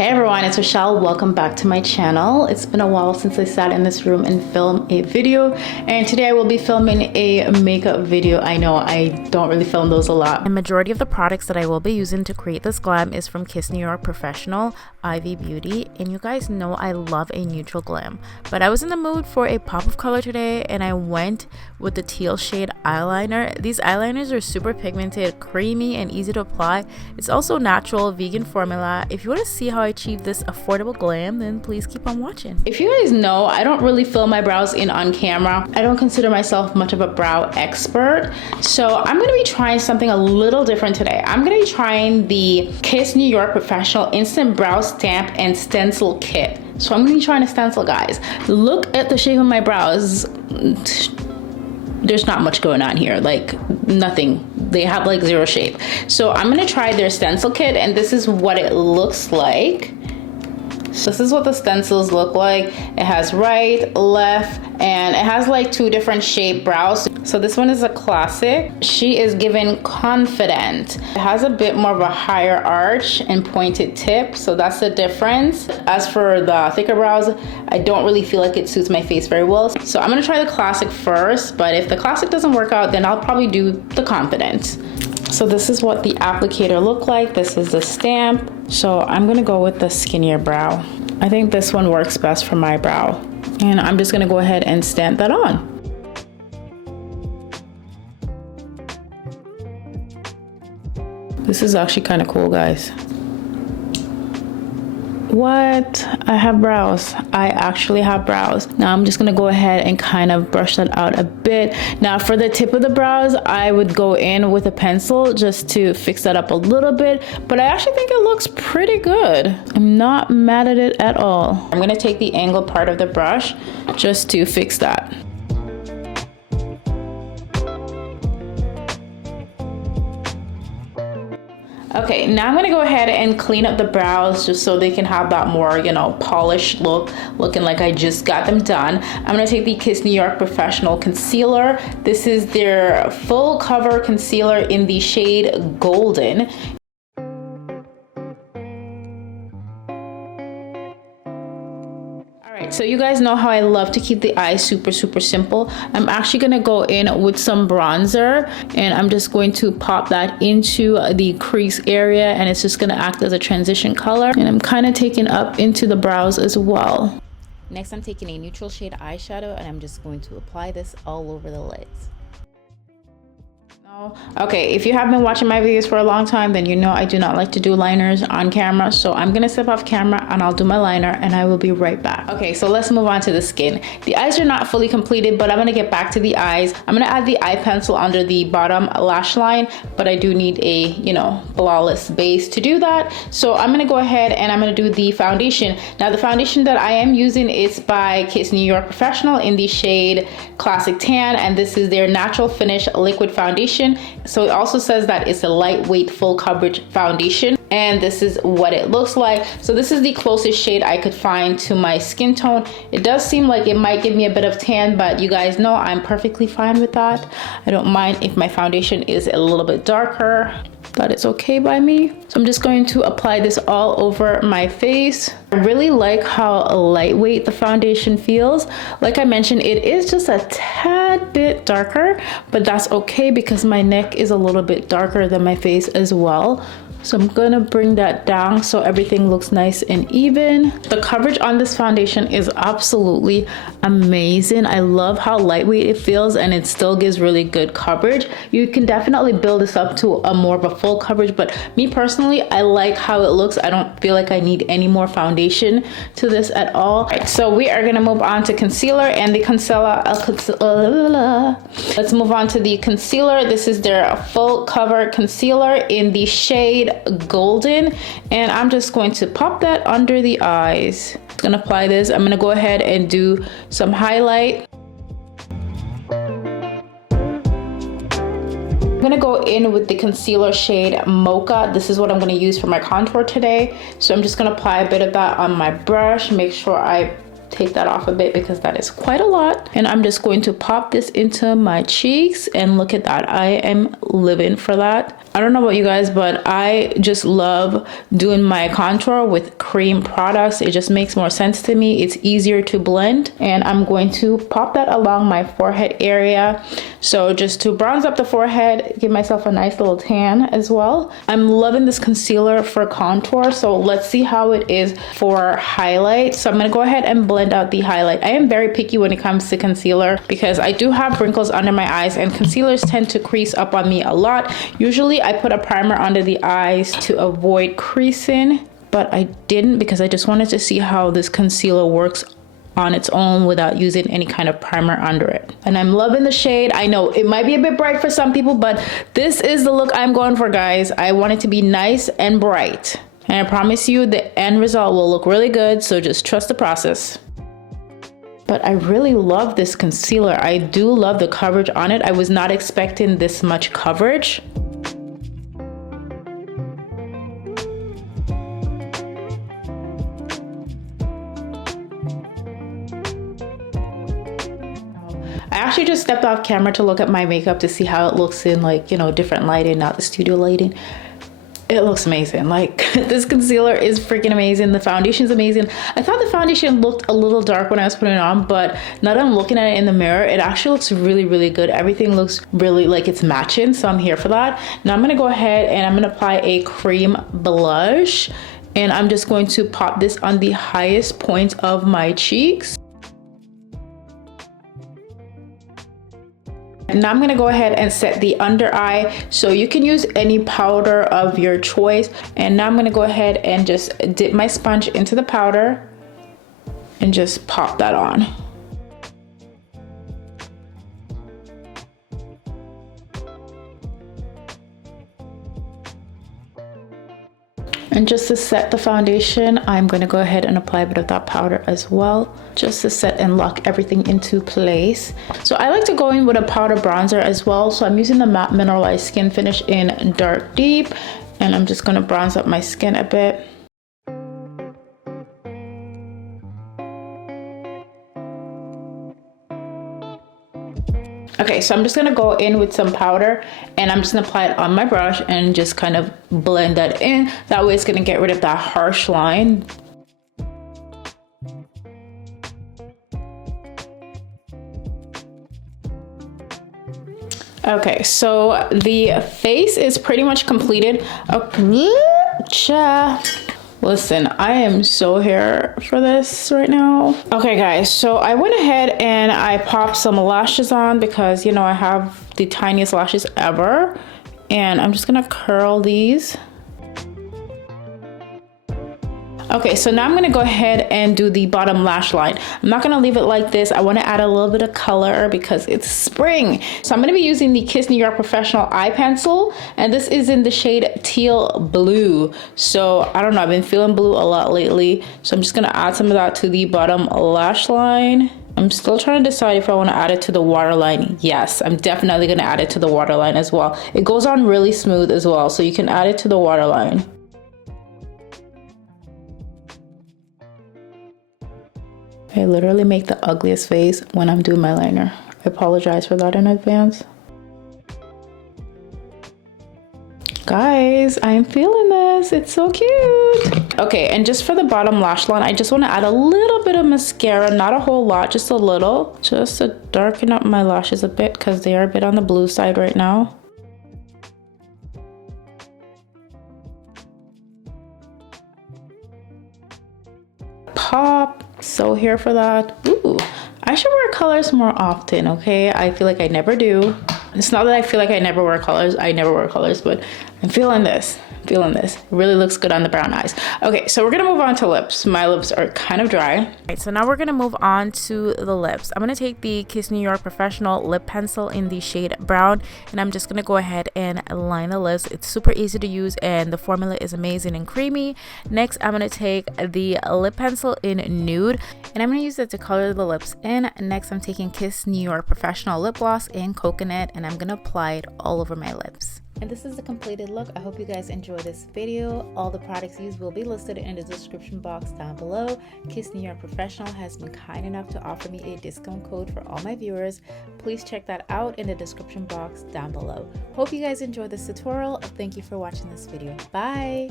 Hey everyone, it's Rochelle. Welcome back to my channel. It's been a while since I sat in this room and filmed a video, and today I will be filming a makeup video. I know I don't really film those a lot. The majority of the products that I will be using to create this glam is from Kiss New York Professional Ivy Beauty, and you guys know I love a neutral glam, but I was in the mood for a pop of color today and I went with the teal shade eyeliner. These eyeliners are super pigmented, creamy, and easy to apply. It's also natural, vegan formula. If you want to see how I achieve this affordable glam, then please keep on watching. If you guys know, I don't really fill my brows in on camera. I don't consider myself much of a brow expert, so I'm going to be trying something a little different today. I'm going to be trying the Kiss New York Professional Instant Brow Stamp and Stencil Kit. So I'm going to be trying to stencil, guys. Look at the shape of my brows. There's not much going on here, like nothing. They have like zero shape. So I'm gonna try their stencil kit, and this is what it looks like. So this is what the stencils look like. It has right, left, and it has like two different shaped brows. So this one is a classic. She is given confident. It has a bit more of a higher arch and pointed tip, so that's the difference. As for the thicker brows, I don't really feel like it suits my face very well. So I'm gonna try the classic first, but if the classic doesn't work out, then I'll probably do the confident. So this is what the applicator looked like. This is the stamp. So I'm gonna go with the skinnier brow. I think this one works best for my brow. And I'm just gonna go ahead and stamp that on. This is actually kind of cool, guys. What? I have brows. I actually have brows. Now I'm just gonna go ahead and kind of brush that out a bit. Now for the tip of the brows, I would go in with a pencil just to fix that up a little bit, but I actually think it looks pretty good. I'm not mad at it at all. I'm gonna take the angled part of the brush just to fix that. Okay, now I'm gonna go ahead and clean up the brows just so they can have that more, you know, polished look, looking like I just got them done. I'm gonna take the Kiss New York Professional Concealer. This is their full cover concealer in the shade Golden. So you guys know how I love to keep the eyes super simple. I'm actually gonna go in with some bronzer, and I'm just going to pop that into the crease area, and it's just gonna act as a transition color, and I'm kind of taking up into the brows as well. Next, I'm taking a neutral shade eyeshadow, and I'm just going to apply this all over the lids. Okay, if you have been watching my videos for a long time, then you know I do not like to do liners on camera, so I'm gonna step off camera and I'll do my liner, and I will be right back. Okay, so let's move on to the skin. The eyes are not fully completed, but I'm gonna get back to the eyes. I'm gonna add the eye pencil under the bottom lash line, but I do need a, you know, flawless base to do that. So I'm gonna go ahead and I'm gonna do the foundation. Now the foundation that I am using is by Kiss New York Professional in the shade Classic Tan, and this is their natural finish liquid foundation. So it also says that it's a lightweight full coverage foundation, and this is what it looks like. So this is the closest shade I could find to my skin tone. It does seem like it might give me a bit of tan, but you guys know I'm perfectly fine with that. I don't mind if my foundation is a little bit darker. That is okay by me. So I'm just going to apply this all over my face. I really like how lightweight the foundation feels. Like I mentioned, it is just a tad bit darker, but that's okay because my neck is a little bit darker than my face as well. So I'm gonna bring that down so everything looks nice and even. The coverage on this foundation is absolutely amazing. I love how lightweight it feels, and it still gives really good coverage. You can definitely build this up to a more of a full coverage, but me personally, I like how it looks. I don't feel like I need any more foundation to this at all. Right, so we are gonna move on to concealer, and the concealer, let's move on to the concealer. This is their full cover concealer in the shade Golden, and I'm just going to pop that under the eyes. I'm gonna apply this. I'm gonna go ahead and do some highlight. I'm gonna go in with the concealer shade Mocha. This is what I'm gonna use for my contour today. So I'm just gonna apply a bit of that on my brush. Make sure I take that off a bit because that is quite a lot. And I'm just going to pop this into my cheeks, and look at that. I am living for that. I don't know about you guys, but I just love doing my contour with cream products. It just makes more sense to me. It's easier to blend, and I'm going to pop that along my forehead area. So just to bronze up the forehead, give myself a nice little tan as well. I'm loving this concealer for contour, so let's see how it is for highlight. So I'm gonna go ahead and blend out the highlight. I am very picky when it comes to concealer because I do have wrinkles under my eyes, and concealers tend to crease up on me a lot. Usually I put a primer under the eyes to avoid creasing, but I didn't because I just wanted to see how this concealer works on its own without using any kind of primer under it. And I'm loving the shade. I know it might be a bit bright for some people, but this is the look I'm going for, guys. I want it to be nice and bright, and I promise you the end result will look really good, so just trust the process. But I really love this concealer. I do love the coverage on it. I was not expecting this much coverage. I actually just stepped off camera to look at my makeup to see how it looks in, like, you know, different lighting, not the studio lighting. It looks amazing. Like, this concealer is freaking amazing. The foundation is amazing. I thought the foundation looked a little dark when I was putting it on, but now that I'm looking at it in the mirror, it actually looks really, really good. Everything looks really like it's matching, so I'm here for that. Now I'm gonna go ahead and I'm gonna apply a cream blush, and I'm just going to pop this on the highest point of my cheeks. Now I'm gonna go ahead and set the under eye, so you can use any powder of your choice. And now I'm gonna go ahead and just dip my sponge into the powder and just pop that on. And just to set the foundation, I'm going to go ahead and apply a bit of that powder as well, just to set and lock everything into place. So I like to go in with a powder bronzer as well. So I'm using the Matte Mineralized Skin Finish in Dark Deep, and I'm just going to bronze up my skin a bit. Okay, so I'm just gonna go in with some powder, and I'm just gonna apply it on my brush and just kind of blend that in. That way it's gonna get rid of that harsh line. Okay, so the face is pretty much completed. Listen, I am so here for this right now. Okay guys, so I went ahead and I popped some lashes on because, you know, I have the tiniest lashes ever. And I'm just gonna curl these. Okay, so now I'm gonna go ahead and do the bottom lash line. I'm not gonna leave it like this. I wanna add a little bit of color because it's spring. So I'm gonna be using the Kiss New York Professional Eye Pencil, and this is in the shade Teal Blue. So I don't know, I've been feeling blue a lot lately. So I'm just gonna add some of that to the bottom lash line. I'm still trying to decide if I wanna add it to the waterline. Yes, I'm definitely gonna add it to the waterline as well. It goes on really smooth as well, so you can add it to the waterline. I literally make the ugliest face when I'm doing my liner. I apologize for that in advance. Guys, I'm feeling this. It's so cute. Okay, and just for the bottom lash line, I just want to add a little bit of mascara, not a whole lot, just a little, just to darken up my lashes a bit because they are a bit on the blue side right now. Pop. So here for that. Ooh, I should wear colors more often, okay? I feel like I never do. It's not that I feel like I never wear colors. I never wear colors, but I'm feeling this. Feeling this. It really looks good on the brown eyes. Okay, so we're gonna move on to lips. My lips are kind of dry. All right, so now we're gonna move on to the lips. I'm gonna take the Kiss New York Professional Lip Pencil in the shade Brown, and I'm just gonna go ahead and line the lips. It's super easy to use, and the formula is amazing and creamy. Next, I'm gonna take the lip pencil in Nude, and I'm gonna use it to color the lips in. Next, I'm taking Kiss New York Professional Lip Gloss in Coconut, and I'm gonna apply it all over my lips. And this is the completed look. I hope you guys enjoy this video. All the products used will be listed in the description box down below. Kiss New York Professional has been kind enough to offer me a discount code for all my viewers. Please check that out in the description box down below. Hope you guys enjoyed this tutorial. Thank you for watching this video. Bye!